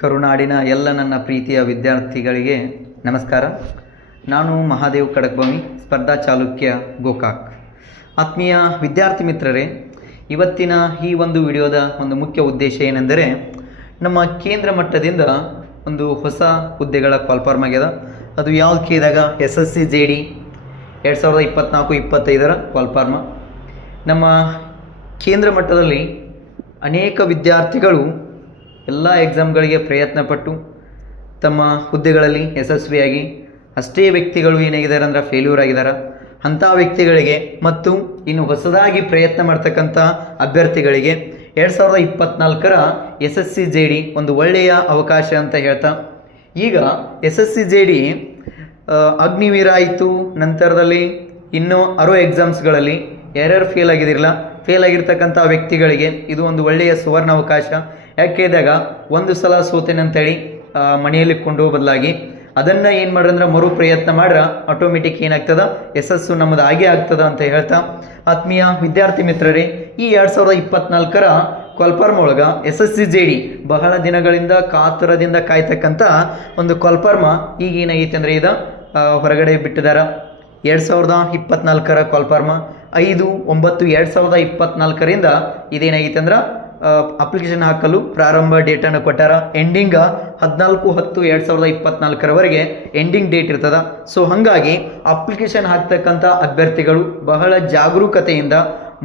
ಕರುನಾಡಿನ ಎಲ್ಲ ನನ್ನ ಪ್ರೀತಿಯ ವಿದ್ಯಾರ್ಥಿಗಳಿಗೆ ನಮಸ್ಕಾರ. ನಾನು ಮಹಾದೇವ್ ಕಡಕ್ಬೊಮ್ಮಿ, ಸ್ಪರ್ಧಾ ಚಾಲುಕ್ಯ ಗೋಕಾಕ್. ಆತ್ಮೀಯ ವಿದ್ಯಾರ್ಥಿ ಮಿತ್ರರೇ, ಇವತ್ತಿನ ಈ ಒಂದು ವಿಡಿಯೋದ ಒಂದು ಮುಖ್ಯ ಉದ್ದೇಶ ಏನೆಂದರೆ, ನಮ್ಮ ಕೇಂದ್ರ ಮಟ್ಟದಿಂದ ಒಂದು ಹೊಸ ಹುದ್ದೆಗಳ ಕಾಲ್ಫಾರ್ಮ್ ಆಗ್ಯದ. ಅದು ಯಾವ್ದು ಕೇಳಿದಾಗ SSC JD 2024-25 ಕಾಲ್ಫಾರ್ಮ. ನಮ್ಮ ಕೇಂದ್ರ ಮಟ್ಟದಲ್ಲಿ ಅನೇಕ ವಿದ್ಯಾರ್ಥಿಗಳು ಎಲ್ಲ ಎಕ್ಸಾಮ್ಗಳಿಗೆ ಪ್ರಯತ್ನಪಟ್ಟು ತಮ್ಮ ಹುದ್ದೆಗಳಲ್ಲಿ ಯಶಸ್ವಿಯಾಗಿ, ಅಷ್ಟೇ ವ್ಯಕ್ತಿಗಳು ಏನಾಗಿದ್ದಾರೆ ಅಂದರೆ ಫೇಲ್ಯೂರ್ ಆಗಿದ್ದಾರೆ. ಅಂಥ ವ್ಯಕ್ತಿಗಳಿಗೆ ಮತ್ತು ಇನ್ನು ಹೊಸದಾಗಿ ಪ್ರಯತ್ನ ಮಾಡ್ತಕ್ಕಂಥ ಅಭ್ಯರ್ಥಿಗಳಿಗೆ 2024ರ SSC JD ಒಂದು ಒಳ್ಳೆಯ ಅವಕಾಶ ಅಂತ ಹೇಳ್ತಾ, ಈಗ SSC JD ಅಗ್ನಿವೀರ ಆಯಿತು, ನಂತರದಲ್ಲಿ ಇನ್ನೂ 6 ಎಕ್ಸಾಮ್ಸ್ಗಳಲ್ಲಿ ಯಾರ್ಯಾರು ಫೇಲ್ ಆಗಿರ್ತಕ್ಕಂಥ ವ್ಯಕ್ತಿಗಳಿಗೆ ಇದು ಒಂದು ಒಳ್ಳೆಯ ಸುವರ್ಣ ಅವಕಾಶ. ಯಾಕೆ ಇದ್ದಾಗ ಒಂದು ಸಲ ಸೋತೇನಂತೇಳಿ ಮನೆಯಲ್ಲಿ ಕೊಂಡೋಗೋ ಬದಲಾಗಿ ಅದನ್ನು ಏನು ಮಾಡ್ರಂದ್ರೆ ಮರು ಪ್ರಯತ್ನ ಮಾಡ್ರೆ ಆಟೋಮೆಟಿಕ್ ಏನಾಗ್ತದ, ಯಶಸ್ಸು ನಮ್ಮದು ಆಗೇ ಆಗ್ತದ ಅಂತ ಹೇಳ್ತಾ, ಆತ್ಮೀಯ ವಿದ್ಯಾರ್ಥಿ ಮಿತ್ರರೇ, ಈ 2024ರ ಕಾಲ್ಫಾರ್ಮ್ ಒಳಗೆ SSC JD ಬಹಳ ದಿನಗಳಿಂದ ಕಾತುರದಿಂದ ಕಾಯ್ತಕ್ಕಂಥ ಒಂದು ಕಾಲ್ಫಾರ್ಮ ಈಗ ಏನಾಗೈತೆ ಅಂದರೆ ಇದು ಹೊರಗಡೆ ಬಿಟ್ಟಿದ್ದಾರೆ. 2024ರ ಕಾಲ್ಫಾರ್ಮ 5/9/2024ರಿಂದ ಇದೇನಾಗೈತೆ ಅಂದ್ರೆ ಅಪ್ಲಿಕೇಶನ್ ಹಾಕಲು ಪ್ರಾರಂಭ ಡೇಟನ್ನು ಕೊಟ್ಟಾರ. ಎಂಡಿಂಗ್ 14/10/2024ರವರೆಗೆ ಎಂಡಿಂಗ್ ಡೇಟ್ ಇರ್ತದ. ಸೊ ಹಾಗಾಗಿ ಅಪ್ಲಿಕೇಶನ್ ಹಾಕ್ತಕ್ಕಂಥ ಅಭ್ಯರ್ಥಿಗಳು ಬಹಳ ಜಾಗರೂಕತೆಯಿಂದ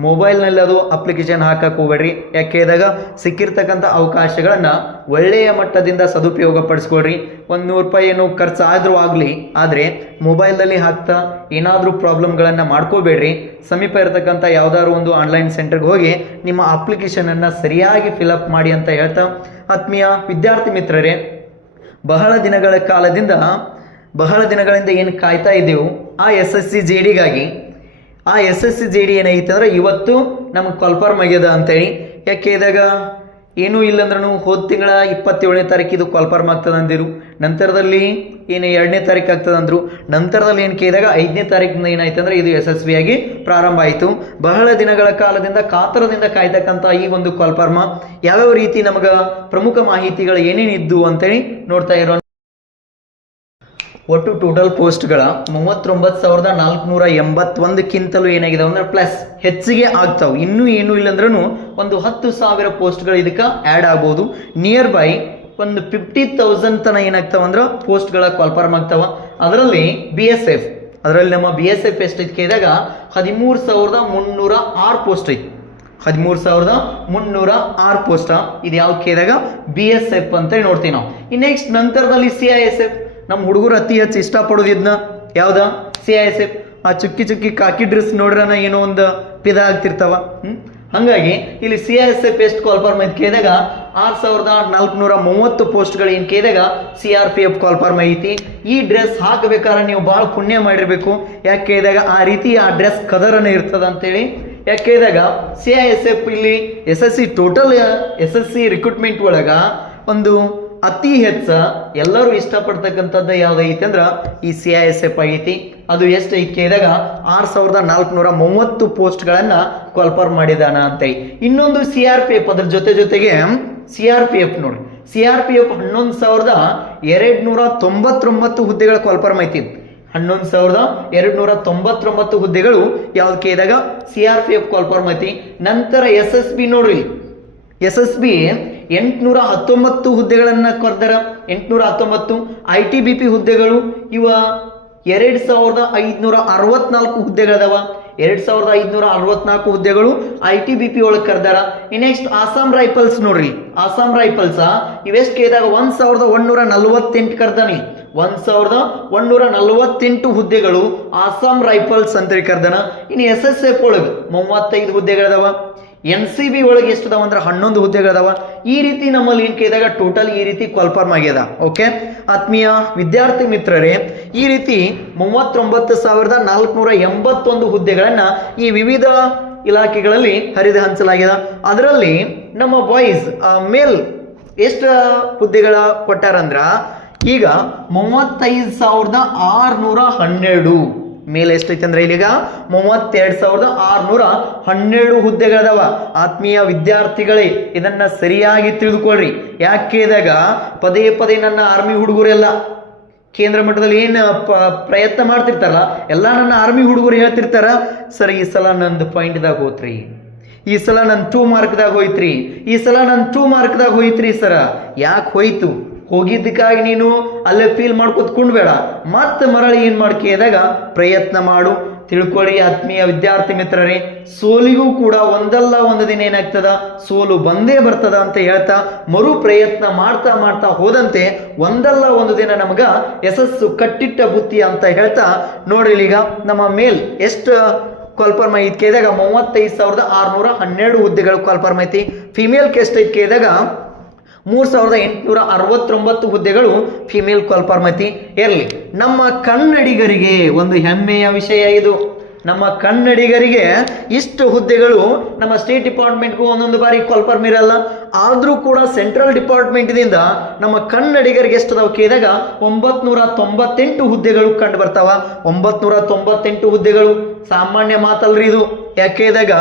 ಮೊಬೈಲ್ನಲ್ಲಿ ಅದು ಅಪ್ಲಿಕೇಶನ್ ಹಾಕಕ್ಕೆ ಹೋಗ್ಬೇಡ್ರಿ. ಯಾಕೆ ಇದ್ದಾಗ ಸಿಕ್ಕಿರ್ತಕ್ಕಂಥ ಅವಕಾಶಗಳನ್ನು ಒಳ್ಳೆಯ ಮಟ್ಟದಿಂದ ಸದುಪಯೋಗ ಪಡಿಸ್ಕೊಳ್ರಿ. ₹100 ಏನು ಖರ್ಚು ಆದರೂ ಆಗಲಿ, ಆದರೆ ಮೊಬೈಲ್ನಲ್ಲಿ ಹಾಕ್ತಾ ಏನಾದರೂ ಪ್ರಾಬ್ಲಮ್ಗಳನ್ನು ಮಾಡ್ಕೋಬೇಡ್ರಿ. ಸಮೀಪ ಇರತಕ್ಕಂಥ ಯಾವುದಾದ್ರು ಒಂದು ಆನ್ಲೈನ್ ಸೆಂಟರ್ಗೆ ಹೋಗಿ ನಿಮ್ಮ ಅಪ್ಲಿಕೇಶನನ್ನು ಸರಿಯಾಗಿ ಫಿಲಪ್ ಮಾಡಿ ಅಂತ ಹೇಳ್ತಾ, ಆತ್ಮೀಯ ವಿದ್ಯಾರ್ಥಿ ಮಿತ್ರರೇ, ಬಹಳ ದಿನಗಳಿಂದ ಏನು ಕಾಯ್ತಾ ಇದ್ದೆವು ಆ SSC JDಗಾಗಿ, ಆ SSC JD ಏನಾಗಿತ್ತು ಅಂದರೆ ಇವತ್ತು ನಮಗೆ ಕಾಲ್ಫಾರ್ಮ್ ಆಗ್ಯದ ಅಂತೇಳಿ. ಯಾಕೆ ಇದ್ದಾಗ ಏನೂ ಇಲ್ಲಂದ್ರೂ ಹೋದ ತಿಂಗಳ 27ನೇ ತಾರೀಕು ಇದು ಕಾಲ್ಫಾರ್ಮ್ ಆಗ್ತದೆ ಅಂದಿರು, ನಂತರದಲ್ಲಿ ಏನು 2ನೇ ತಾರೀಕು ಆಗ್ತದೆ ಅಂದರು, ನಂತರದಲ್ಲಿ ಏನು ಕೇಳಿದಾಗ 5ನೇ ತಾರೀಕಿಂದ ಏನಾಯ್ತು ಅಂದರೆ ಇದು ಯಶಸ್ವಿಯಾಗಿ ಪ್ರಾರಂಭ ಆಯಿತು. ಬಹಳ ದಿನಗಳ ಕಾಲದಿಂದ ಕಾತರದಿಂದ ಕಾಯ್ತಕ್ಕಂಥ ಈ ಒಂದು ಕಾಲ್ಫಾರ್ಮ ಯಾವ್ಯಾವ ರೀತಿ ನಮಗೆ ಪ್ರಮುಖ ಮಾಹಿತಿಗಳು ಏನೇನಿದ್ದು ಅಂತೇಳಿ ನೋಡ್ತಾ ಇರೋ. ಒಟ್ಟು ಟೋಟಲ್ ಪೋಸ್ಟ್ಗಳ 39,481ಕ್ಕಿಂತಲೂ ಏನಾಗಿದೆ ಅಂದರೆ ಪ್ಲಸ್ ಹೆಚ್ಚಿಗೆ ಆಗ್ತಾವೆ. ಇನ್ನೂ ಏನೂ ಇಲ್ಲಂದ್ರೂ ಒಂದು 10,000 ಪೋಸ್ಟ್ಗಳು ಇದಕ್ಕೆ ಆ್ಯಡ್ ಆಗ್ಬೋದು. ನಿಯರ್ ಬೈ ಒಂದು 50,000 ತನಕ ಏನಾಗ್ತಾವ ಅಂದ್ರೆ ಪೋಸ್ಟ್ಗಳ ಕಾಲ್ಫಾರ್ಮ್ ಆಗ್ತಾವ. ಅದರಲ್ಲಿ ನಮ್ಮ BSF ಎಷ್ಟು ಐತೆ ಕೇಳಿದಾಗ 13,306 ಪೋಸ್ಟ್ ಐತಿ. 13,306 ಪೋಸ್ಟ ಇದು ಯಾವ ಕೇಳಿದಾಗ BSF ಅಂತೇಳಿ ನೋಡ್ತೀವಿ ನಾವು. ಇನ್ನು ನೆಕ್ಸ್ಟ್ ನಂತರದಲ್ಲಿ CISF, ನಮ್ಮ ಹುಡುಗರು ಅತಿ ಹೆಚ್ಚು ಇಷ್ಟಪಡೋದಿದ್ನ ಯಾವ್ದ CISF. ಆ ಚುಕ್ಕಿ ಕಾಕಿ ಡ್ರೆಸ್ ನೋಡ್ರನ ಏನೋ ಒಂದು ಪಿದ ಆಗ್ತಿರ್ತಾವ. ಹಾಗಾಗಿ ಇಲ್ಲಿ CISF ಎಷ್ಟು ಕಾಲ್ಫಾರ್ಮ್ ಐತಿ ಕೇಳಿದಾಗ 6,430 ಪೋಸ್ಟ್ಗಳು ಏನು ಕೇಳಿದಾಗ CRPF ಕಾಲ್ಫಾರ್ಮ್ ಐತಿ. ಈ ಡ್ರೆಸ್ ಹಾಕಬೇಕಾದ್ರೆ ನೀವು ಭಾಳ ಪುಣ್ಯ ಮಾಡಿರ್ಬೇಕು. ಯಾಕೆ ಕೇಳಿದಾಗ ಆ ರೀತಿ ಆ ಡ್ರೆಸ್ ಕದರನ ಇರ್ತದ ಅಂತೇಳಿ. ಯಾಕೆ ಕೇಳಿದಾಗ CISF ಇಲ್ಲಿ ಟೋಟಲ್ SSC ರಿಕ್ರೂಟ್ಮೆಂಟ್ ಒಳಗ ಒಂದು ಅತಿ ಹೆಚ್ಚ ಎಲ್ಲರೂ ಇಷ್ಟಪಡ್ತಕ್ಕಂಥದ್ದು ಯಾವ್ದೈತಿ ಅಂದ್ರೆ ಈ CISF ಐತಿ. ಅದು ಎಷ್ಟು ಐತಿ ಕೇಳಿದಾಗ 6,430 ಪೋಸ್ಟ್ಗಳನ್ನು ಕಾಲ್ಫಾರ್ಮ್ ಮಾಡಿದಾನ ಅಂತೇಳಿ. ಇನ್ನೊಂದು CRPF, ಅದ್ರ ಜೊತೆಗೆ CRPF ನೋಡ್ರಿ, CRPF 11,299 ಹುದ್ದೆಗಳ ಕಾಲ್ಫಾರ್ಮ್ ಐತಿ. 11,299 ಹುದ್ದೆಗಳು ಯಾವ್ದು ಕೇಳಿದಾಗ CRPF ಕಾಲ್ಫಾರ್ಮ್ ಐತಿ. ನಂತರ SSB ನೋಡ್ರಿ, SSB 819 ಹುದ್ದೆಗಳನ್ನು ಕೊರ್ದಾರ. 819 ITBP ಹುದ್ದೆಗಳು ಇವ 2,564 ಹುದ್ದೆಗಳದಾವ. 2,564 ಹುದ್ದೆಗಳು ITBP ಒಳಗೆ ಕರ್ದಾರ. ನೆಕ್ಸ್ಟ್ ಆಸಾಂ ರೈಫಲ್ಸ್ ನೋಡ್ರಿ, ಆಸಾಂ ರೈಫಲ್ಸ್ ಇವೆಷ್ಟು ಕೇಳಿದಾಗ 1,148 ಕರ್ದಾನೆ. 1,148 ಹುದ್ದೆಗಳು ಆಸಾಂ ರೈಫಲ್ಸ್ ಅಂತೇಳಿ ಕರ್ದಾನ. ಇನ್ನು SSF ಒಳಗೆ 35 ಹುದ್ದೆಗಳದಾವ. NCB ಒಳಗೆ ಎಷ್ಟದಾವ ಅಂದ್ರೆ 11 ಹುದ್ದೆಗಳದಾವ. ಈ ರೀತಿ ನಮ್ಮಲ್ಲಿ ಏನು ಕೇಳಿದಾಗ ಟೋಟಲ್ ಈ ರೀತಿ ಕಾಲ್ಫಾರ್ಮ್ ಆಗ್ಯದ. ಓಕೆ ಆತ್ಮೀಯ ವಿದ್ಯಾರ್ಥಿ ಮಿತ್ರರೇ, ಈ ರೀತಿ 39,481 ಹುದ್ದೆಗಳನ್ನು ಈ ವಿವಿಧ ಇಲಾಖೆಗಳಲ್ಲಿ ಹರಿದು ಹಂಚಲಾಗಿದೆ. ಅದರಲ್ಲಿ ನಮ್ಮ ಬಾಯ್ಸ್ ಮೇಲ್ ಎಷ್ಟು ಹುದ್ದೆಗಳ ಕೊಟ್ಟಾರಂದ್ರ ಈಗ 35,612 ಮೇಲ್ ಎಷ್ಟೈತೆ ಅಂದ್ರೆ ಇಲ್ಲಿಗ 32,612 ಹುದ್ದೆಗಳದಾವ. ಆತ್ಮೀಯ ವಿದ್ಯಾರ್ಥಿಗಳೇ, ಇದನ್ನ ಸರಿಯಾಗಿ ತಿಳಿದುಕೊಳ್ಳ್ರಿ. ಯಾಕೆ ಕೇಳಿದಾಗ ಪದೇ ಪದೇ ನನ್ನ ಆರ್ಮಿ ಹುಡುಗರೆಲ್ಲ ಕೇಂದ್ರ ಮಟ್ಟದಲ್ಲಿ ಏನು ಪ್ರಯತ್ನ ಮಾಡ್ತಿರ್ತಾರಲ್ಲ, ಎಲ್ಲ ನನ್ನ ಆರ್ಮಿ ಹುಡುಗರು ಹೇಳ್ತಿರ್ತಾರ, ಸರ್ ಈ ಸಲ ನಂದು ಪಾಯಿಂಟ್ದಾಗ ಹೋತ್ರಿ, ಈ ಸಲ ನನ್ನ 2 ಮಾರ್ಕ್ದಾಗ ಹೋಯ್ತ್ರಿ, ಈ ಸಲ ನನ್ನ 2 ಮಾರ್ಕ್ದಾಗ ಹೋಯ್ತ್ರಿ. ಸರ ಯಾಕೆ ಹೋಯ್ತು? ಹೋಗಿದ್ದಕ್ಕಾಗಿ ನೀನು ಅಲ್ಲೇ ಫೀಲ್ ಮಾಡ್ಕೊತ್ಕೊಂಡು ಬೇಡ, ಮತ್ತೆ ಮರಳಿ ಏನು ಮಾಡ್ಕಿದಾಗ ಪ್ರಯತ್ನ ಮಾಡು. ತಿಳ್ಕೊಳ್ಳಿ ಆತ್ಮೀಯ ವಿದ್ಯಾರ್ಥಿ ಮಿತ್ರರೇ, ಸೋಲಿಗೂ ಕೂಡ ಒಂದಲ್ಲ ಒಂದು ದಿನ ಏನಾಗ್ತದ, ಸೋಲು ಬಂದೇ ಬರ್ತದ ಅಂತ ಹೇಳ್ತಾ ಮರು ಪ್ರಯತ್ನ ಮಾಡ್ತಾ ಮಾಡ್ತಾ ಹೋದಂತೆ ಒಂದಲ್ಲ ಒಂದು ದಿನ ನಮಗ ಯಶಸ್ಸು ಕಟ್ಟಿಟ್ಟ ಬುತ್ತಿ ಅಂತ ಹೇಳ್ತಾ ನೋಡ್ರಿ. ಈಗ ನಮ್ಮ ಮೇಲ್ ಎಷ್ಟು ಕಾಲ್ಫಾರ್ಮ್ ಐತಿ ಕೇಳಿದಾಗ 35,612 ಹುದ್ದೆಗಳು ಕಾಲ್ಫಾರ್ಮ್ ಐತಿ. ಫಿಮೇಲ್ಗೆ ಎಷ್ಟೈತಿ ಕೇಳಿದಾಗ 3,869 ಹುದ್ದೆಗಳು ಫಿಮೇಲ್ ಕಾಲ್ಫಾರ್ಮ್ ಐತಿ. ಇರಲಿ, ನಮ್ಮ ಕನ್ನಡಿಗರಿಗೆ ಒಂದು ಹೆಮ್ಮೆಯ ವಿಷಯ ಇದು. ನಮ್ಮ ಕನ್ನಡಿಗರಿಗೆ ಇಷ್ಟು ಹುದ್ದೆಗಳು ನಮ್ಮ ಸ್ಟೇಟ್ ಡಿಪಾರ್ಟ್ಮೆಂಟ್ಗೂ ಒಂದೊಂದು ಬಾರಿ ಕಾಲ್ಫಾರ್ಮ್ ಇರಲ್ಲ. ಆದರೂ ಕೂಡ ಸೆಂಟ್ರಲ್ ಡಿಪಾರ್ಟ್ಮೆಂಟ್ದಿಂದ ನಮ್ಮ ಕನ್ನಡಿಗರಿಗೆ ಎಷ್ಟು ಅದಾವ ಕೇಳಿದಾಗ 998 ಹುದ್ದೆಗಳು ಕಂಡು ಬರ್ತಾವ. 998 ಹುದ್ದೆಗಳು ಸಾಮಾನ್ಯ ಮಾತಲ್ರಿ ಇದು. ಯಾಕೆದಾಗ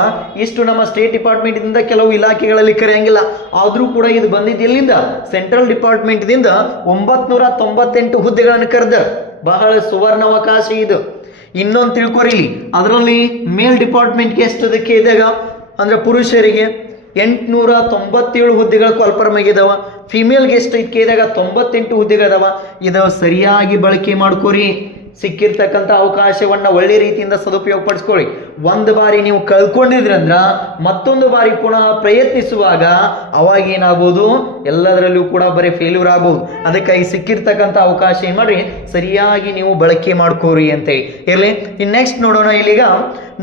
ಇಷ್ಟು ನಮ್ಮ ಸ್ಟೇಟ್ ಡಿಪಾರ್ಟ್ಮೆಂಟ್ದಿಂದ ಕೆಲವು ಇಲಾಖೆಗಳಲ್ಲಿ ಕರೆಯಂಗಿಲ್ಲ, ಆದರೂ ಕೂಡ ಇದು ಬಂದಿದ್ದು ಎಲ್ಲಿಂದ? ಸೆಂಟ್ರಲ್ ಡಿಪಾರ್ಟ್ಮೆಂಟ್ದಿಂದ 998 ಹುದ್ದೆಗಳನ್ನು ಕರೆದ. ಬಹಳ ಸುವರ್ಣಾವಕಾಶ ಇದು. ಇನ್ನೊಂದು ತಿಳ್ಕೊರಿ, ಅದರಲ್ಲಿ ಮೇಲ್ ಡಿಪಾರ್ಟ್ಮೆಂಟ್ಗೆ ಎಷ್ಟು ಅದಕ್ಕೆ ಇದ್ದಾಗ ಅಂದ್ರೆ ಪುರುಷರಿಗೆ 897 ಹುದ್ದೆಗಳು ಕಾಲ್ಫಾರ್ಮ್ ಆಗಿದಾವ. ಫಿಮೇಲ್ಗೆ ಎಷ್ಟು ಇದ್ದಾಗ 98 ಹುದ್ದೆಗಳದಾವ. ಇದು ಸರಿಯಾಗಿ ಬಳಕೆ ಮಾಡ್ಕೋರಿ. ಸಿಕ್ಕಿರ್ತಕ್ಕಂಥ ಅವಕಾಶವನ್ನ ಒಳ್ಳೆ ರೀತಿಯಿಂದ ಸದುಪಯೋಗ ಪಡಿಸ್ಕೊಳ್ಳಿ. ಒಂದು ಬಾರಿ ನೀವು ಕಳ್ಕೊಂಡಿದ್ರಂದ್ರ ಮತ್ತೊಂದು ಬಾರಿ ಪುನಃ ಪ್ರಯತ್ನಿಸುವಾಗ ಅವಾಗ ಏನಾಗ್ಬೋದು, ಎಲ್ಲದರಲ್ಲೂ ಕೂಡ ಬರೀ ಫೇಲ್ಯೂರ್ ಆಗ್ಬೋದು. ಅದಕ್ಕಾಗಿ ಸಿಕ್ಕಿರ್ತಕ್ಕಂಥ ಅವಕಾಶ ಏನ್ ಮಾಡ್ರಿ, ಸರಿಯಾಗಿ ನೀವು ಬಳಕೆ ಮಾಡ್ಕೋರಿ ಅಂತೇಳಿ ಇರ್ಲಿ. ಇನ್ನು ನೆಕ್ಸ್ಟ್ ನೋಡೋಣ. ಇಲ್ಲಿಗ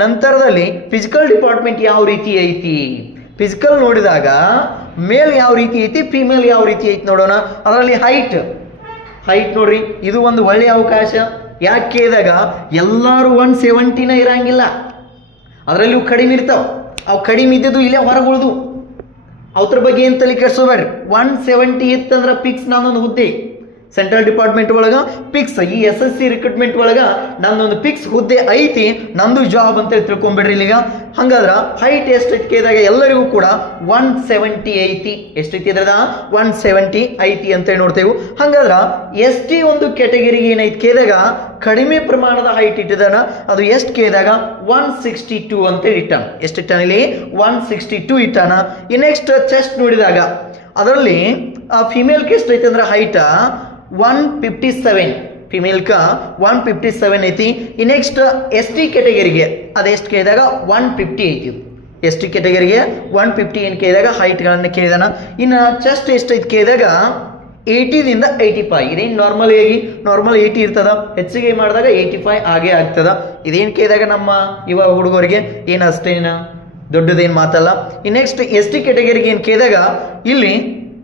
ನಂತರದಲ್ಲಿ ಫಿಸಿಕಲ್ ಡಿಪಾರ್ಟ್ಮೆಂಟ್ ಯಾವ ರೀತಿ ಐತಿ. ಫಿಸಿಕಲ್ ನೋಡಿದಾಗ ಮೇಲ್ ಯಾವ ರೀತಿ ಐತಿ, ಫಿಮೇಲ್ ಯಾವ ರೀತಿ ಐತಿ ನೋಡೋಣ. ಅದರಲ್ಲಿ ಹೈಟ್ ನೋಡ್ರಿ, ಇದು ಒಂದು ಒಳ್ಳೆಯ ಅವಕಾಶ. ಯಾಕೆ ಕೇಳಿದಾಗ ಎಲ್ಲರೂ 170 ಇರಂಗಿಲ್ಲ, ಅದರಲ್ಲೂ ಕಡಿಮೆ ಇರ್ತಾವ. ಅವು ಕಡಿಮೆ ಇದ್ದಿದ್ದು ಇಲ್ಲೇ ಹೊರಗುಳ್ದು, ಅವ್ರ ಬಗ್ಗೆ ಏನು ತಲೆ ಕೆಡ್ಸೋಬೇಡ್ರಿ. 170 ಇತ್ತಂದ್ರೆ ಫಿಕ್ಸ್ ನಾನೊಂದು ಹುದ್ದೆ ಸೆಂಟ್ರಲ್ ಡಿಪಾರ್ಟ್ಮೆಂಟ್ ಒಳಗ ಫಿಕ್ಸ್. ಈ SSC ರಿಕ್ರೂಟ್ಮೆಂಟ್ ಒಳಗ ನಂದೊಂದು ಫಿಕ್ಸ್ ಹುದ್ದೆ ಐತಿ, ನಂದು ಜಾಬ್ ಅಂತ ತಿಳ್ಕೊಂಬಿಡ್ರಿ. ಇಲ್ಲಿಗ ಹಂಗಾದ್ರ ಹೈಟ್ ಎಷ್ಟು ಕೇಳಿದಾಗ ಎಲ್ಲರಿಗೂ ಕೂಡ 170 ಐತಿ. ಎಷ್ಟೈತಿ ಅದ್ರದ 170 ಐತಿ ಅಂತೇಳಿ ನೋಡ್ತೇವೆ. ಹಂಗಾದ್ರ ST ಒಂದು ಕ್ಯಾಟಗರಿಗೆ ಏನೈತಿ ಕೇಳಿದಾಗ ಕಡಿಮೆ ಪ್ರಮಾಣದ ಹೈಟ್ ಇಟ್ಟಿದಾನ. ಅದು ಎಷ್ಟು ಕೇಳಿದಾಗ 162 ಅಂತೇಳಿ ಇಟ್ಟಾನ. ಎಷ್ಟು ಇಟ್ಟಾನ ಇಲ್ಲಿ? 162 ಇಟ್ಟಾನ. ಈ ನೆಕ್ಸ್ಟ್ ಚೆಸ್ಟ್ ನೋಡಿದಾಗ ಅದರಲ್ಲಿ ಫಿಮೇಲ್ಗೆ ಎಷ್ಟೈತಿ ಅಂದ್ರೆ ಹೈಟ್ 157, ಫಿಮೇಲ್ಕ 157 ಐತಿ. ಈ ನೆಕ್ಸ್ಟ್ ST ಕ್ಯಾಟಗರಿಗೆ ಅದೆಷ್ಟು ಕೇಳಿದಾಗ 150 ಐತಿ. ST ಕ್ಯಾಟಗರಿಗೆ 150 ಏನು ಕೇಳಿದಾಗ ಹೈಟ್ಗಳನ್ನು ಕೇಳಿದಾನ. ಇನ್ನು ಚೆಸ್ಟ್ ಎಷ್ಟೈತಿ ಕೇಳಿದಾಗ 80ದಿಂದ 85. ಇದೇನು ನಾರ್ಮಲ್ 80 ಇರ್ತದ, ಹೆಚ್ಚಿಗೆ ಮಾಡಿದಾಗ 85 ಆಗೇ ಆಗ್ತದ. ಇದೇನು ಕೇಳಿದಾಗ ನಮ್ಮ ಇವ ಹುಡುಗರಿಗೆ ಏನು ಅಷ್ಟೇನ ದೊಡ್ಡದೇನು ಮಾತಲ್ಲ. ಈ ನೆಕ್ಸ್ಟ್ ST ಕ್ಯಾಟಗರಿಗೆ ಏನು ಕೇಳಿದಾಗ ಇಲ್ಲಿ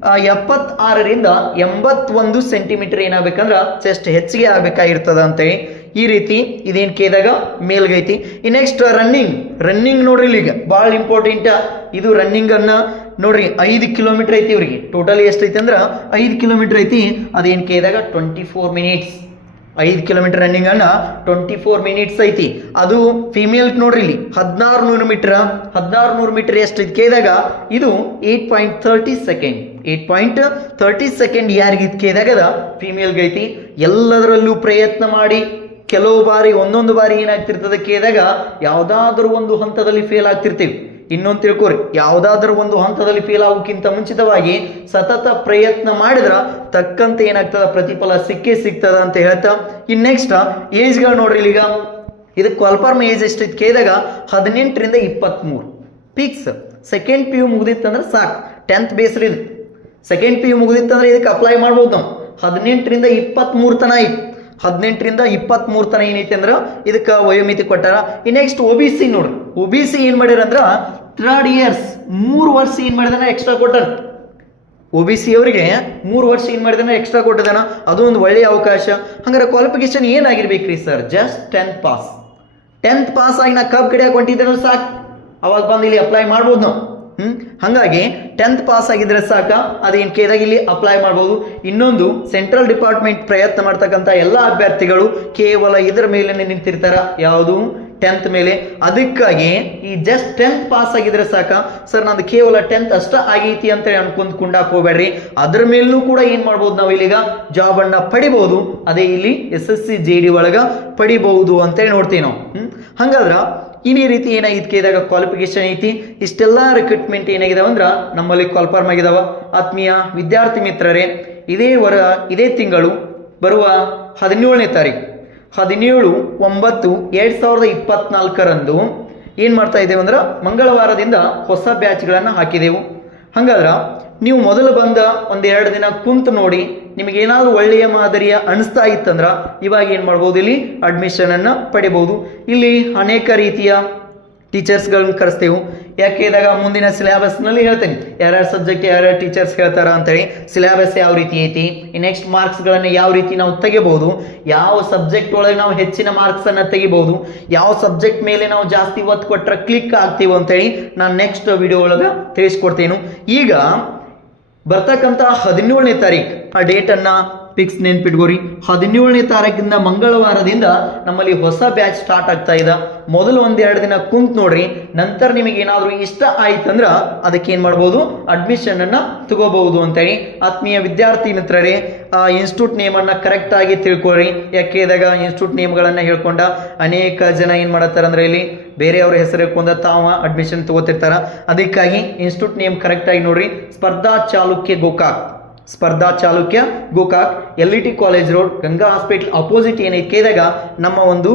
76ರಿಂದ 81 ಸೆಂಟಿಮೀಟರ್ ಏನಾಗಬೇಕಂದ್ರೆ ಚೆಸ್ಟ್ ಹೆಚ್ಚಿಗೆ ಆಗಬೇಕಾಗಿರ್ತದ ಅಂತೇಳಿ ಈ ರೀತಿ ಇದೇನು ಕೇಳಿದಾಗ ಮೇಲ್ಗೈತಿ. ಈ ನೆಕ್ಸ್ಟ್ ರನ್ನಿಂಗ್ ನೋಡ್ರಿ, ಇಲ್ಲಿಗ ಭಾಳ ಇಂಪಾರ್ಟೆಂಟ್ ಇದು. ರನ್ನಿಂಗನ್ನು ನೋಡ್ರಿ 5 ಕಿಲೋಮೀಟರ್ ಐತಿ ಇವ್ರಿಗೆ. ಟೋಟಲಿ ಎಷ್ಟೈತಿ ಅಂದ್ರೆ 5 ಕಿಲೋಮೀಟರ್ ಐತಿ. ಅದೇನು ಕೇಳಿದಾಗ 24 ಮಿನಿಟ್ಸ್. 5 ಕಿಲೋಮೀಟರ್ ರನ್ನಿಂಗ್ ಅನ್ನ 24 ಮಿನಿಟ್ಸ್ ಐತಿ. ಅದು ಫಿಮೇಲ್ ನೋಡ್ರಿ ಇಲ್ಲಿ 1600 ಮೀಟರ್ ಎಷ್ಟು ಕೇಳಿದಾಗ ಇದು 8.30 ಸೆಕೆಂಡ್. 8.30 ಸೆಕೆಂಡ್ ಯಾರಿಗೆ ಕೇಳಿದಾಗ ಫಿಮೇಲ್ಗೆ ಐತಿ. ಎಲ್ಲದರಲ್ಲೂ ಪ್ರಯತ್ನ ಮಾಡಿ ಕೆಲವು ಬಾರಿ ಒಂದೊಂದು ಬಾರಿ ಏನಾಗ್ತಿರ್ತದೆ ಕೇಳಿದಾಗ ಯಾವುದಾದ್ರೂ ಒಂದು ಹಂತದಲ್ಲಿ ಫೇಲ್ ಆಗ್ತಿರ್ತೀವಿ. ಇನ್ನೊಂದು ತಿಳ್ಕೊರಿ, ಯಾವುದಾದ್ರೂ ಒಂದು ಹಂತದಲ್ಲಿ ಫೇಲ್ ಆಗೋಕ್ಕಿಂತ ಮುಂಚಿತವಾಗಿ ಸತತ ಪ್ರಯತ್ನ ಮಾಡಿದ್ರ ತಕ್ಕಂತೆ ಏನಾಗ್ತದ ಪ್ರತಿಫಲ ಸಿಕ್ಕೇ ಸಿಗ್ತದ ಅಂತ ಹೇಳ್ತಾ ಇನ್ನು ನೆಕ್ಸ್ಟ್ ಏಜ್ಗಳು ನೋಡ್ರಿ. ಈಗ ಇದಕ್ಕೆ ಕಾಲ್ಫಾರ್ಮ್ ಏಜ್ ಎಷ್ಟೈತಿ ಕೇಳಿದಾಗ 18ರಿಂದ 23 ಫಿಕ್ಸ್. ಸೆಕೆಂಡ್ PU ಮುಗಿದಿತ್ತಂದ್ರೆ ಸಾಕು, 10th ಬೇಸ್ರಿ ಇದು. ಸೆಕೆಂಡ್ PU ಮುಗಿದಿತ್ತಂದ್ರೆ ಇದಕ್ಕೆ ಅಪ್ಲೈ ಮಾಡ್ಬೋದು ನಾವು. 18ರಿಂದ 23 ತನ ಐತಿ. 18ರಿಂದ 23 ತನ ಏನೈತಿ ಅಂದ್ರೆ ಇದಕ್ಕೆ ವಯೋಮಿತಿ ಕೊಟ್ಟಾರ. ಈ ನೆಕ್ಸ್ಟ್ OBC ನೋಡ್ರಿ. OBC ಏನ್ ಮಾಡ್ಯಾರ ಅಂದ್ರ 3 ಇಯರ್ಸ್ 3 ವರ್ಷ ಏನ್ ಮಾಡಿದಾನ ಎಕ್ಸ್ಟ್ರಾ ಕೊಟ್ಟಾನ. OBC ಅವರಿಗೆ 3 ವರ್ಷ ಏನ್ ಮಾಡಿದಾನ ಎಕ್ಸ್ಟ್ರಾ ಕೊಟ್ಟಿದಾನ. ಅದು ಒಂದು ಒಳ್ಳೆಯ ಅವಕಾಶ. ಹಂಗಾರೆ ಕ್ವಾಲಿಫಿಕೇಶನ್ ಏನಾಗಿರ್ಬೇಕ್ರಿ sir? Just 10th pass. 10th pass ಆಗಿ ನಾ ಕಬ್ ಕಡಿಯಾಕ ಹೊಂಟಿದ್ದೇನೆ ಸಾಕು, ಅವಾಗ ಬಂದು ಇಲ್ಲಿ ಅಪ್ಲೈ ಮಾಡ್ಬೋದು ನಾವು. ಹಾಗಾಗಿ 10th ಪಾಸ್ ಆಗಿದ್ರೆ ಸಾಕ, ಅದೇನು ಕೇಳಿದಾಗ ಇಲ್ಲಿ ಅಪ್ಲೈ ಮಾಡ್ಬೋದು. ಇನ್ನೊಂದು ಸೆಂಟ್ರಲ್ ಡಿಪಾರ್ಟ್ಮೆಂಟ್ ಪ್ರಯತ್ನ ಮಾಡ್ತಕ್ಕಂಥ ಎಲ್ಲ ಅಭ್ಯರ್ಥಿಗಳು ಕೇವಲ ಇದರ ಮೇಲೆ ನಿಂತಿರ್ತಾರ, ಯಾವುದು 10th ಮೇಲೆ. ಅದಕ್ಕಾಗಿ ಈ ಜಸ್ಟ್ 10th ಪಾಸ್ ಆಗಿದ್ರೆ ಸಾಕ, ಸರ್ ನಂದು ಕೇವಲ 10th ಅಷ್ಟ ಆಗೈತಿ ಅಂತ ಅನ್ಕೊಂಡ್ ಕುಂಡಾಕ್ ಹೋಗ್ಬೇಡ್ರಿ. ಅದ್ರ ಮೇಲೂ ಕೂಡ ಏನ್ ಮಾಡ್ಬೋದು, ನಾವು ಇಲ್ಲಿಗ ಜಾಬ್ ಅನ್ನ ಪಡಿಬಹುದು. ಅದೇ ಇಲ್ಲಿ SSC JD ಒಳಗ ಪಡಿಬಹುದು ಅಂತ ನೋಡ್ತೀವಿ ನಾವು. ಹಂಗಾದ್ರ ಈ ರೀತಿ ಏನಾಗಿತ್ತು ಕೇಳಿದಾಗ ಕ್ವಾಲಿಫಿಕೇಶನ್ ಐತಿ. ಇಷ್ಟೆಲ್ಲ ರಿಕ್ರೂಟ್ಮೆಂಟ್ ಏನಾಗಿದಾವ ಅಂದ್ರ ನಮ್ಮಲ್ಲಿ ಕಾಲ್ಫಾರ್ಮ್ ಆಗಿದಾವ. ಆತ್ಮೀಯ ವಿದ್ಯಾರ್ಥಿ ಮಿತ್ರರೇ, ಇದೇ ತಿಂಗಳು ಬರುವ 17ನೇ ತಾರೀಕು 17/9/2024 ಏನು ಮಾಡ್ತಾ ಇದ್ದೇವೆ ಅಂದ್ರೆ ಮಂಗಳವಾರದಿಂದ ಹೊಸ ಬ್ಯಾಚ್ಗಳನ್ನು ಹಾಕಿದೆವು. ಹಂಗಾದ್ರೆ ನೀವು ಮೊದಲು ಬಂದ ಒಂದೆರಡು ದಿನ ಕುಂತು ನೋಡಿ, ನಿಮಗೇನಾದರೂ ಒಳ್ಳೆಯ ಮಾದರಿಯ ಅನಿಸ್ತಾ ಇತ್ತಂದ್ರೆ ಇವಾಗ ಏನು ಮಾಡ್ಬೋದು, ಇಲ್ಲಿ ಅಡ್ಮಿಷನನ್ನು ಪಡಿಬೋದು. ಇಲ್ಲಿ ಅನೇಕ ರೀತಿಯ ಟೀಚರ್ಸ್ಗಳನ್ನ ಕರೆಸ್ತೇವೆ. ಯಾಕೆ ಇದಾಗ ಮುಂದಿನ ಸಿಲೆಬಸ್ನಲ್ಲಿ ಹೇಳ್ತೇನೆ ಯಾರ್ಯಾರು ಸಬ್ಜೆಕ್ಟ್ ಯಾರ್ಯಾರು ಟೀಚರ್ಸ್ ಹೇಳ್ತಾರ ಅಂತೇಳಿ, ಸಿಲೆಬಸ್ ಯಾವ ರೀತಿ ಐತಿ, ನೆಕ್ಸ್ಟ್ ಮಾರ್ಕ್ಸ್ಗಳನ್ನು ಯಾವ ರೀತಿ ನಾವು ತೆಗಿಬಹುದು, ಯಾವ ಸಬ್ಜೆಕ್ಟ್ ಒಳಗೆ ನಾವು ಹೆಚ್ಚಿನ ಮಾರ್ಕ್ಸನ್ನು ತೆಗಿಬಹುದು, ಯಾವ ಸಬ್ಜೆಕ್ಟ್ ಮೇಲೆ ನಾವು ಜಾಸ್ತಿ ಒತ್ತು ಕೊಟ್ಟರೆ ಕ್ಲಿಕ್ ಆಗ್ತೀವಿ ಅಂತೇಳಿ ನಾನು ನೆಕ್ಸ್ಟ್ ವಿಡಿಯೋ ಒಳಗೆ ತಿಳಿಸ್ಕೊಡ್ತೇನೆ. ಈಗ ಬರ್ತಕ್ಕಂಥ 17ನೇ ತಾರೀಕು ಆ ಡೇಟನ್ನು ಫಿಕ್ಸ್ ನೆನ್ಪಿಟ್ಕೋರಿ. 17ನೇ ತಾರೀಕಿಂದ ಮಂಗಳವಾರದಿಂದ ನಮ್ಮಲ್ಲಿ ಹೊಸ ಬ್ಯಾಚ್ ಸ್ಟಾರ್ಟ್ ಆಗ್ತಾ ಇದೆ. ಮೊದಲು ಒಂದೆರಡು ದಿನ ಕುಂತ್ ನೋಡ್ರಿ, ನಂತರ ನಿಮಗೆ ಏನಾದರೂ ಇಷ್ಟ ಆಯ್ತಂದ್ರ ಅದಕ್ಕೆ ಏನು ಮಾಡ್ಬೋದು, ಅಡ್ಮಿಷನ್ ಅನ್ನ ತಗೋಬಹುದು ಅಂತೇಳಿ. ಆತ್ಮೀಯ ವಿದ್ಯಾರ್ಥಿ ಮಿತ್ರರೇ, ಆ ಇನ್ಸ್ಟಿಟ್ಯೂಟ್ ನೇಮನ್ನು ಕರೆಕ್ಟ್ ಆಗಿ ತಿಳ್ಕೊಳ್ರಿ. ಯಾಕೆ ಇದಾಗ ಇನ್ಸ್ಟಿಟ್ಯೂಟ್ ನೇಮ್ಗಳನ್ನು ಹೇಳ್ಕೊಂಡ ಅನೇಕ ಜನ ಏನು ಮಾಡತ್ತಾರ ಅಂದ್ರೆ ಇಲ್ಲಿ ಬೇರೆಯವ್ರ ಹೆಸರು ಹೇಳ್ಕೊಂಡ ತಾವ ಅಡ್ಮಿಷನ್ ತಗೋತಿರ್ತಾರ. ಅದಕ್ಕಾಗಿ ಇನ್ಸ್ಟಿಟ್ಯೂಟ್ ನೇಮ್ ಕರೆಕ್ಟ್ ಆಗಿ ನೋಡ್ರಿ. ಸ್ಪರ್ಧಾ Chalukya Gokak LET college road Ganga hospital opposite ಏನೈತೆ ಕೇಳಿದಾಗ ನಮ್ಮ ಒಂದು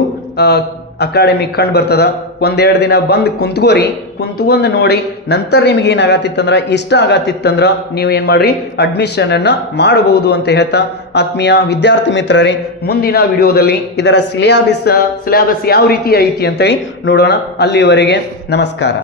ಅಕಾಡೆಮಿ ಕಂಡು ಬರ್ತದ. ಒಂದೆರಡು ದಿನ ಬಂದು ಕುಂತ್ಕೊಂಡು ನೋಡಿ, ನಂತರ ನಿಮ್ಗೆ ಏನಾಗತ್ತಿತ್ತಂದ್ರ ಇಷ್ಟ ಆಗತ್ತಿತ್ತಂದ್ರ ನೀವು ಏನು ಮಾಡ್ರಿ, ಅಡ್ಮಿಷನ್ ಅನ್ನ ಮಾಡಬಹುದು ಅಂತ ಹೇಳ್ತಾ, ಆತ್ಮೀಯ ವಿದ್ಯಾರ್ಥಿ ಮಿತ್ರರೇ, ಮುಂದಿನ ವಿಡಿಯೋದಲ್ಲಿ ಇದರ ಸಿಲೆಬಸ್ ಯಾವ ರೀತಿ ಐತಿ ಅಂತೇಳಿ ನೋಡೋಣ. ಅಲ್ಲಿವರೆಗೆ ನಮಸ್ಕಾರ.